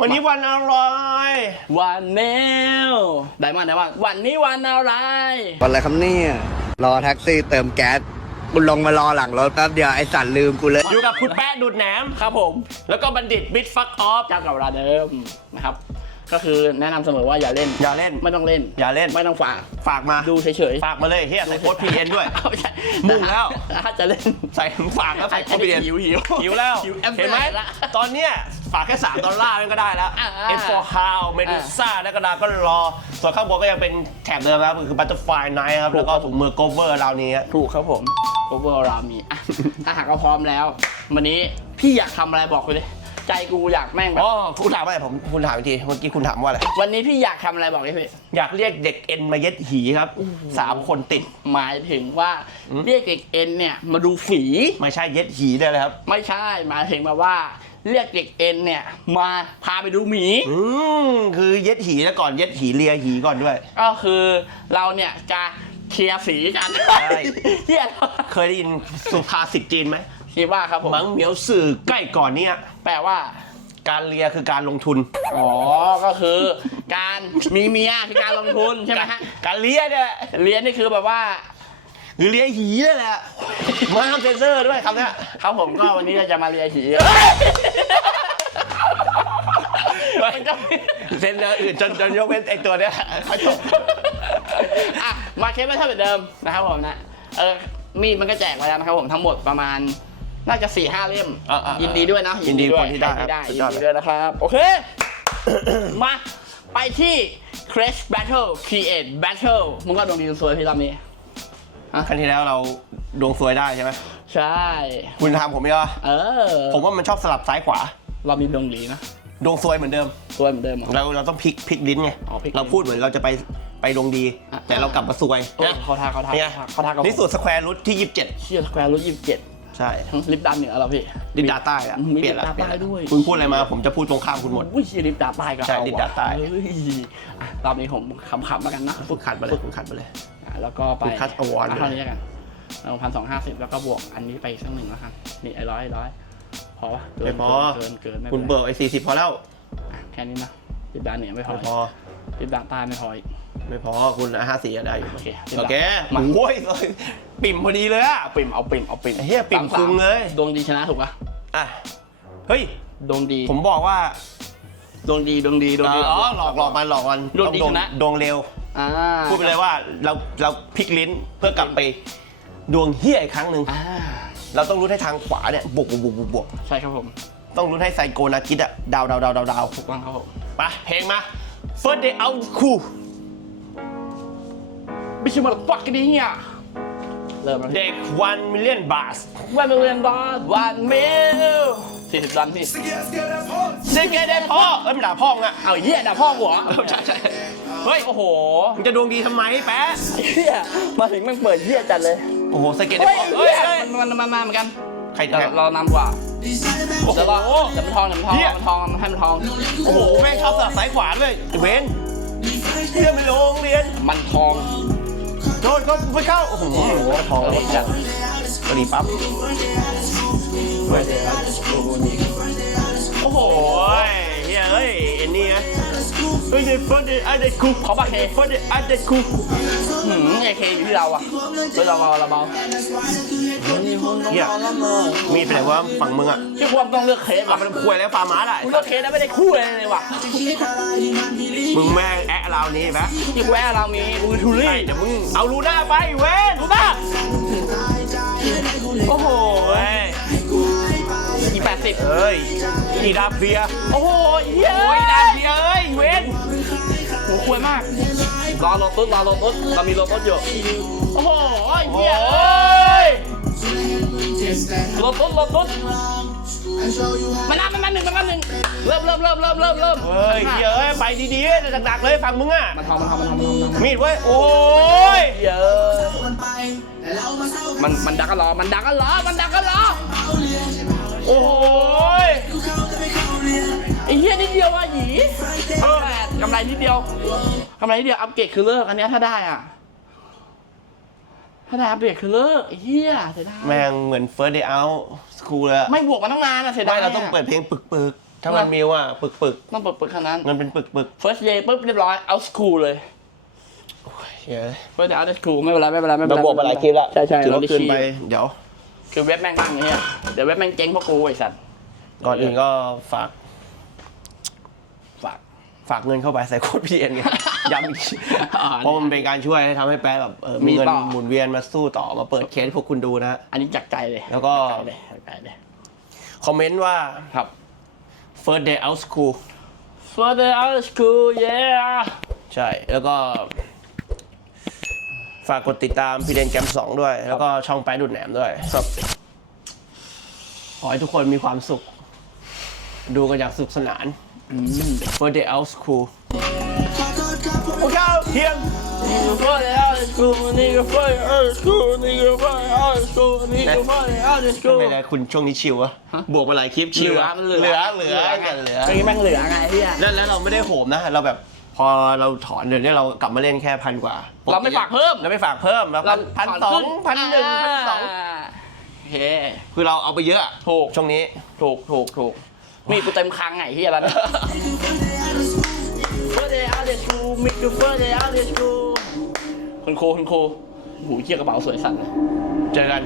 วันนี้วันอะไรวันเนลได้มาได้มาวันนี้วันอะไร วันอะไรครับเนี่ยรอแท็กซี่เติมแก๊สกูลงมารอหลังรถแป๊บเดียวไอสัตว์ลืมกูเลย อยู่กับคุณแป๊ะดูดแหนมครับผม แล้วก็บัณฑิตบิดฟักออฟเจ้ากับเวลาเดิมนะครับ ก็คือแนะนำเสมอว่าอย่าเล่น อย่าเล่น ไม่ต้องเล่น อย่าเล่น ไม่ต้องฝากฝากมาดูเฉยๆฝากมาเลยเฮียใส่โค้ดพีเอ็นด้วยเอาไม่ใช่มุ่งแล้ว ถ้าจะเล่น ใส่ฝากแล้วใส่โค้ดพีเอ็นหิวหิวหิวแล้วหิวแอปเห็นไหมละตอนเนี้ยฝากแค่3ดอลลาร์มันก็ได้แล้วอ่า F for How Medusa นักกระดาก็รอ ส่วนข้างบนก็ยังเป็นแถบเดิมนะครับคือ Butterfly Night ครับ แล้วก็ถุงมือ Cover ราวนี้ถูกครับผมโอเวอร์รามีอะถ้าหากเราพร้อมแล้ว วันนี้พี่อยากทำอะไรบอกไปเลย ใจกูอยากแม่งแบบอ๋อคุณถามอะไรผมคุณถามอีกทีเมื่อกี้คุณถามว่าอะไรวันนี้พี่อยากทำอะไรบอกเลยพี่ อยากเรียกเด็กเอ็นมาเย็ดหีครับสามคนติดหมายถึงว่าเรียกเด็กเอ็นเนี่ย มาดูฝี ไม่ใช่เย็ดหีได้เลยครับไม่ใช่หมายถึงมาว่าเรียกเด็กเอ็นเนี่ย มาพาไปดูหมี อืมคือเย็ดหีแล้วก่อนเย็ดหีเลียหีก่อนด้วย ก็คือเราเนี่ยจะเคลียร์สีกันใช่ เฮียเคยได้ยินสุภาษิตจีนไหม คิดว่าครับผม มังเหมียวสื่อใกล้ก่อนเนี่ย แปลว่า การเลียคือการลงทุน อ๋อ ก็คือการมีเมียคือการลงทุนใช่ไหมฮะ การเลียเนี่ยเรียนนี่คือแบบว่า หรือเลียหีนั่นแหละ มาทำเซนเซอร์ด้วยคำเนี้ยครับผมก็วันนี้เราจะมาเรียนผีมันจะเซนเซอร์อื่นจนจนยกเว้นไอตัวเนี้ยค่อยจบอะมาเคสไม่เท่าเหมือนเดิมนะครับผมนะ เออมีดมันก็แจกไปแล้วนะครับผมทั้งหมดประมาณ น่าจะ4ี่ห้าเล่ม อะๆๆยินดีด้วยนะยินดีด้วคนที่ได้ใครครับได้สุดยิยอดนดีด้วยนะครับ โอเค มาไปที่ Crash Battle Create Battle มึงก็ดวงดีดวงสวยพี่รอบนี้ ครั้งที่แล้วเราดวงซวยได้ใช่ไหมใช่ คุณทำผมไม่ก็เออผมว่ามันชอบสลับซ้ายขวา เรามีดวงดีนะดวงซวยเหมือนเดิม สวยเหมือนเดิมเหรอ เราเราต้องพลิกพลิกลิ้นไง อ๋อพลิกลิ้นเราพูดเหมือนเราจะไปไปดวงดี อะ แต่เรากลับมาซวยโอ้ยนะเขาทาเขาทาเนี่ยเขาทาเขานี่สูตรสแควร์รูทที่ 27 เชียร์สแควร์รูทยี่สิบเจ็ด ใช่ทั้งลิปดานเหนือเหราพี่ดินดาใต้อะมีเปลี่ยนละดินดาเปลี่ยนใต้ละด้วยคุณพูดอะไรมาผมจะพูดตรงข้ามคุณหมด อุ้ยเชียร์ลิปดาใต้ก็ใช่เอาลิปดาใต้ เฮ้ยอะรอบนี้ผมขำๆแล้วกันนะฝึกขัดไปเลยฝึกขัดไปเลย อะแล้วก็ไปคุณคัด award เท่านี้แล้วกันเอาพันสองห้าสิบแล้วก็บวกอันนี้ไปอีกสักหนึ่งแล้วกันนี่ไอ้ร้อยไอ้ร้อยพอปะเกิไม่นพอ เกินเกินไม่คุณเป็นเบิไรกไอ้สี่สิบพอแล้วอะแค่นี้นะลิปดาเหนือไม่พอไม่พอ ลิปดาใต้ไม่พออีก ไม่พอคุณห้าสี่ได้อยู่โอเค โอเคมาโอ้ย ปิ่มพอดีเลยอะปิ่มเอาปิ่มเอาปิ่มไอ้เหี้ยปิ่มสาคุงเลยดวงดีชนะถูกปะอะเฮ้ยดวงดีผมบอกว่าดวงดีดวงดีดวงดี อ๋อหลอกหลอกมันหลอกมันดวงดีต้องชนะ ดวงเร็วอ่าพูดไปเลยว่าเราเราพลิกลิ้นเพื่อกลับไป ดวงเฮี้ยอีกครั้งหนึ่งอ่าเราต้องรู้ให้ทางขวาเนี่ยบวกบวกบวกบวกบวกใช่ครับผม ต้องรู้ให้ไซโกนาคิดอะดาวดาวดาวดาวดาวถูกต้องครับผมไปเพลงมา First Day Out Cool ไม่ใช่มาปักกันดิเฮีย เริ่มแล้วพี่เด็ก1 million baht วันเรียนบอสวันมิลสี่สิบล้านพี่ซิกเกเดนพ่อเอ้ยมันด่าพ่อมึงอะเอาเหี้ยด่าพ่อกูเหรอใช่ใช่เฮ้ยโอ้โหมึงจะดวงดีทำไมแป๊ะเหี้ยมาถึงแม่งเปิดเหี้ยจัดเลยโอ้โหสเกตเดนเฮ้ยพ่อเฮ้เฮ้ยยเฮ้ยมันมันมาเหมือนกันใครแต่ใครเรานำกว่าโอ้โหเดี๋ยวเราเดี๋ยวมันทองเดี๋ยวมันทองเหี้ยมันทองมันให้มันทองโอ้โหแม่งชอบสลับซ้ายขวาด้วยไอ้เวนเพื่อนไปโรงเรียนมันทอง โดนก็ไม่เข้า โอ้โหทองแล้วจัดกรีปั๊บโอ้โหเฮ้ยเฮ้ยเอ็นนี่นะเฮ้ยเดี๋ยวเฟิร์สเดยวไอเด็กคุกเขาปะเคเฟิร์สเดยวไอเด็กคุกหืมเอเคอยู่ที่เราอะเฮ้ยเราเบาเราเบาเฮียมีดไปไหนวะฝั่งมึงอะที่ควรต้องเลือกเคสอะไปควยแล้วฟาร์มาได้เลือกเคสแล้วไม่ได้คู่เลยเลยว่ะ มึงแม่งแอะเรานี่ปะที่แวะเรามีอูทูใช่รี่ เดี๋ยวมึงเอาลูน่าไปเวนลูน่าโอ้โหเว้ยอีแปดสิบเอ้ยอีดาเฟียโอ้โหเฮ้ยโอ้ยดาเฟียเอ้ยเวนหัวควรมาก รอรถตุ๊ดรอรถตุ๊ดเรามีรถตุ๊ดอยู่โอ้โหเฮียโอ้เอ้ยยรถตุ๊ดรถตุ๊ด มันนับมันนับหนึ่งมันนับหนึ่งเริ่มเริ่มเริ่มเริ่มเริ่มเริ่มเฮ้ยเฮียเอ้ยไปดีๆเลยดักๆเลยฝั่งมึงอะ มันทองมันทองมันทองมันทองมันทองมีดเว้ย โอ้ยเยอะมันมันดักกันรอมันดักกันรอมันดักกันรอโอ้ยไอ้เหี้ยนิดเดียวอะหยีแปดกำไรนิดเดียวกำไรนิดเดียวอัปเกรดคือเลิกอันเนี้ยถ้าได้อะ ถ้าได้อัปเกรดคือเลิกไอ้เหี้ยเสียดายแม่งเหมือน first day out school เลยอะไม่บวกมาตั้งนานอะเสียดาไม่ยเราต้องเปิดเพลงปึกๆถ้ามันมิวอะปึกปึกต้องปึกๆขนาดนั้นๆเงินเป็นปึกปึก first day ปุ๊บเรียบร้อยเอาสคูลเลย ๆเฮ้ย first day out of school ไม่เป็นไรไม่เป็นไรไม่เป็นเราไรบวกไปหลายคลิปแล้วใช่ใช่ถือเราว่าได้เกินชี้ไป เดี๋ยว คือเว็บแม่งบ้างเนี่ยเดี๋ยวเว็บแม่งเจ๊งเพราะกูไอ้สัตว์ก่อนอื่นก็ฝาก ฝาก ฝากเงินเข้าไปใส่โค้ดพีเอ็นไง ย้ำอีกทีอ่า เพราะมันเป็นการช่วยให้ทำให้แป๊ะแบบเออมีเงินมีต่อ หมุนเวียนมาสู้ต่อมาเปิดเคสให้พวกคุณดูนะฮะ อันนี้จากใจเลยแล้วก็ จากใจเลยจากใจเลยคอมเมนต์ว่า ครับ first day out school first day out of school yeah ใช่ แล้วก็ ฝากกดติดตามพีเดนแกมสองด้วย แล้วก็ช่องแป๊ะดุดแหนมด้วย ครับ ขอให้ทุกคนมีความสุข ดูกันอย่างสนุกสนาน first day out school โอเคเที่ยง Nigga first day out of school nigga first day out of school nigga first day out of school nigga first day out of school ไม่ได้คุณช่วงนี้ชิวอะบวกมาหลายคลิปเหชิลืวออะมันเหลือเหลือเหลือเหลือเหลือเมื่อกี้แม่งเหลือไงพี่แล้วแล้วเราไม่ได้โหมนะ เราแบบพอเราถอนเดี๋ยวนี้เรากลับมาเล่นแค่พันกว่าเราไม่ฝากเพิ่มเราไม่ฝากเพิ่มเราพันสองพันหนึ่งพันสองโอเคคือเราเอาไปเยอะอะถูกช่วงนี้ถูกถูกถูกมีดกูเต็มคลังไงเฮียแล้ว First day out of school มีกู first day out of school คุณครูคุณครูเกียกระเป๋าสวยสัตว์เลยเจอกัน